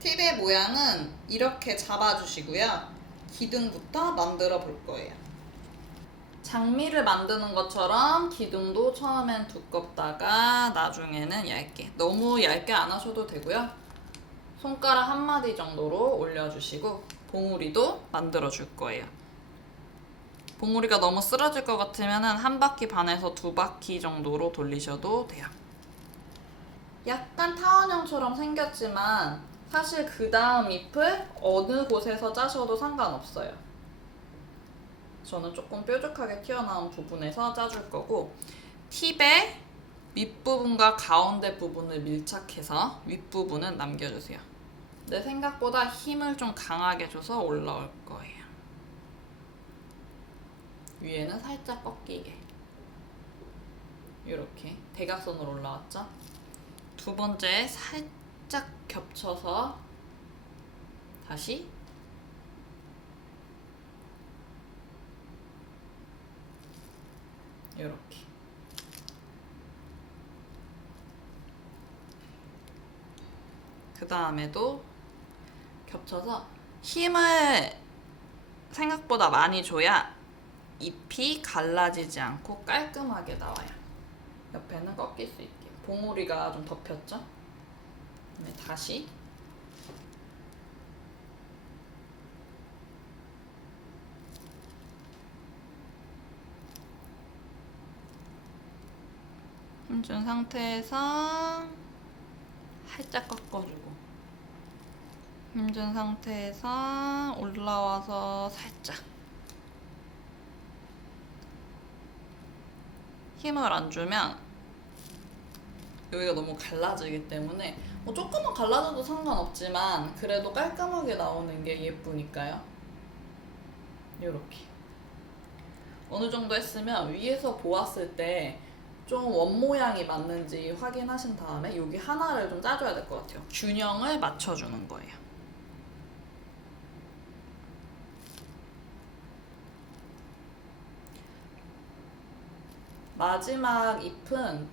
팁의 모양은 이렇게 잡아주시고요. 기둥부터 만들어 볼 거예요. 장미를 만드는 것처럼 기둥도 처음엔 두껍다가 나중에는 얇게. 너무 얇게 안 하셔도 되고요. 손가락 한 마디 정도로 올려주시고 봉우리도 만들어 줄 거예요. 봉우리가 너무 쓰러질 것 같으면 한 바퀴 반에서 두 바퀴 정도로 돌리셔도 돼요. 약간 타원형처럼 생겼지만 사실 그 다음 잎을 어느 곳에서 짜셔도 상관없어요. 저는 조금 뾰족하게 튀어나온 부분에서 짜줄 거고 팁의 윗부분과 가운데 부분을 밀착해서 윗부분은 남겨주세요. 내 생각보다 힘을 좀 강하게 줘서 올라올 거예요. 위에는 살짝 꺾이게 이렇게 대각선으로 올라왔죠? 두 번째 살짝 겹쳐서 다시 이렇게 그 다음에도 겹쳐서 힘을 생각보다 많이 줘야 잎이 갈라지지 않고 깔끔하게 나와요. 옆에는 꺾일 수 있게. 봉우리가 좀 덮였죠? 네, 다시. 힘준 상태에서 살짝 꺾어주고 힘준 상태에서 올라와서 살짝 힘을 안 주면 여기가 너무 갈라지기 때문에 뭐 조금만 갈라져도 상관없지만 그래도 깔끔하게 나오는 게 예쁘니까요. 이렇게 어느 정도 했으면 위에서 보았을 때 좀 원 모양이 맞는지 확인하신 다음에 여기 하나를 좀 짜줘야 될 것 같아요. 균형을 맞춰주는 거예요. 마지막 잎은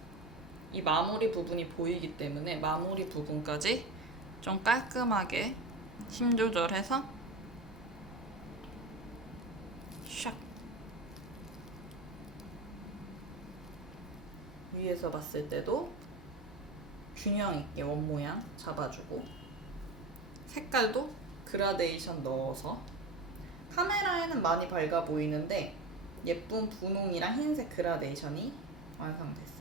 이 마무리 부분이 보이기 때문에 마무리 부분까지 좀 깔끔하게 힘 조절해서 샥 위에서 봤을 때도 균형 있게 원 모양 잡아주고 색깔도 그라데이션 넣어서 카메라에는 많이 밝아 보이는데 예쁜 분홍이랑 흰색 그라데이션이 완성됐어요.